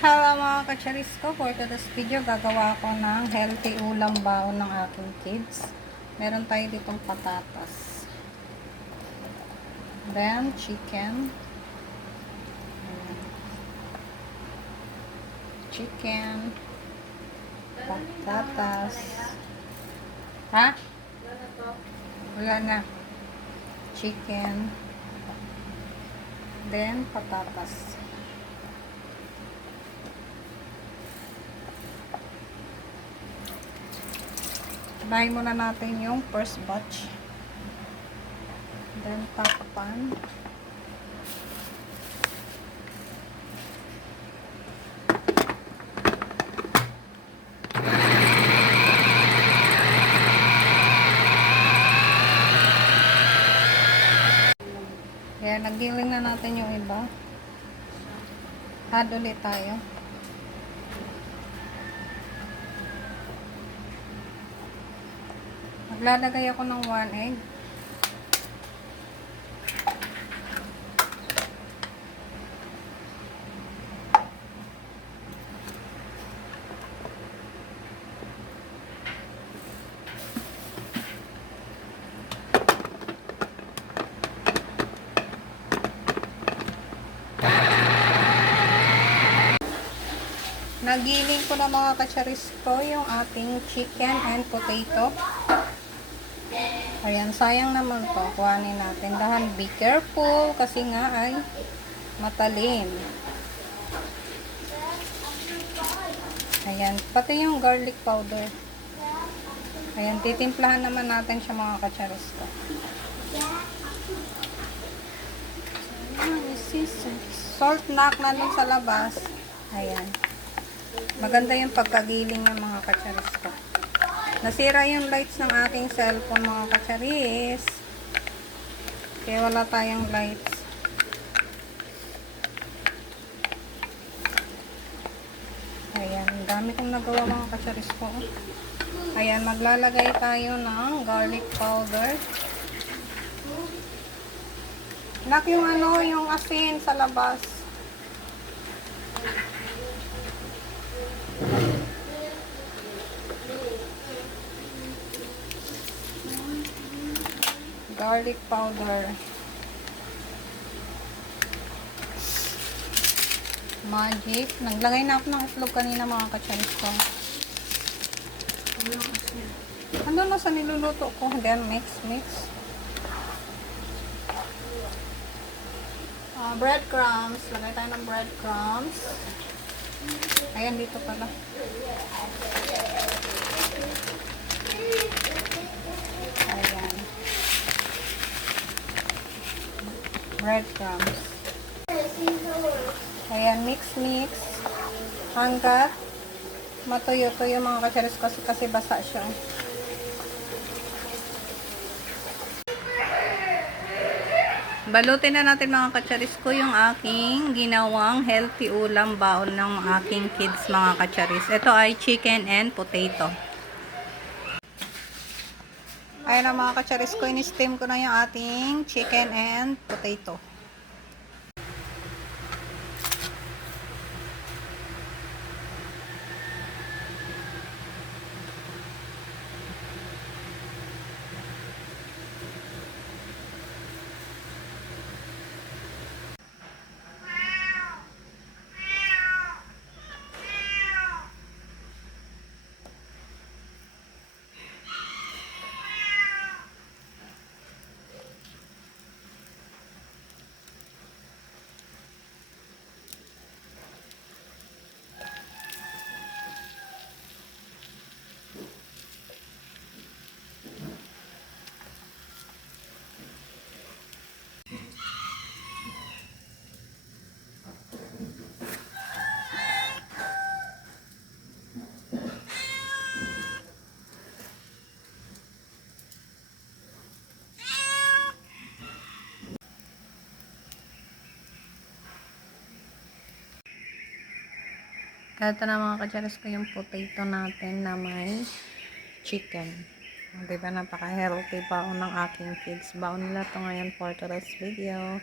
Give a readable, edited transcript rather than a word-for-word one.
Hello mga kacharis ko, for today's video gagawa ko ng healthy ulam baon ng aking kids. Meron tayo ditong patatas, then chicken, patatas, ha? Wala na. Chicken, then patatas. Bahin muna natin yung first batch. Then takpan. Ayan, nagiling na natin yung iba. Add ulit tayo. Maglalagay ako ng 1 egg. Nagiling ko na mga kacharis ko yung ating chicken and potato. Ayan, sayang naman to. Kuhanin natin. Dahan, be careful kasi nga ay matalim. Ayan, pati yung garlic powder. Ayan, titimplahan naman natin siya mga kacharis ko. Salt knock na dun sa labas. Ayan. Maganda yung pagkagiling ng mga kacharis ko. Nasira yung lights ng aking cellphone mga kacharis. Kaya wala tayong lights. Ayan, dami kong nagawa mga kacharis ko. Ayan, maglalagay tayo ng garlic powder. Nak yung yung asin sa labas. Garlic powder. Magic. Naglagay na ako ng itlog kanina mga kacharis ko. Ano na sa niluluto ko? Then mix. Breadcrumbs. Lagay tayo ng breadcrumbs. Ayan, dito pala. Ayan. Breadcrumbs. Ayan, mix. Hanggat matuyo-tuyo mga kacharis kasi basa siya. Balutin na natin mga kacharis ko yung aking ginawang healthy ulam baon ng aking kids mga kacharis. Ito ay chicken and potato. Ayan na mga kacharis ko, in-steam ko na yung ating chicken and potato. Ito na mga kacharis ko yung potato natin na may chicken. Diba napaka-healthy baon ng aking kids. Baon nila to ngayon for today's video.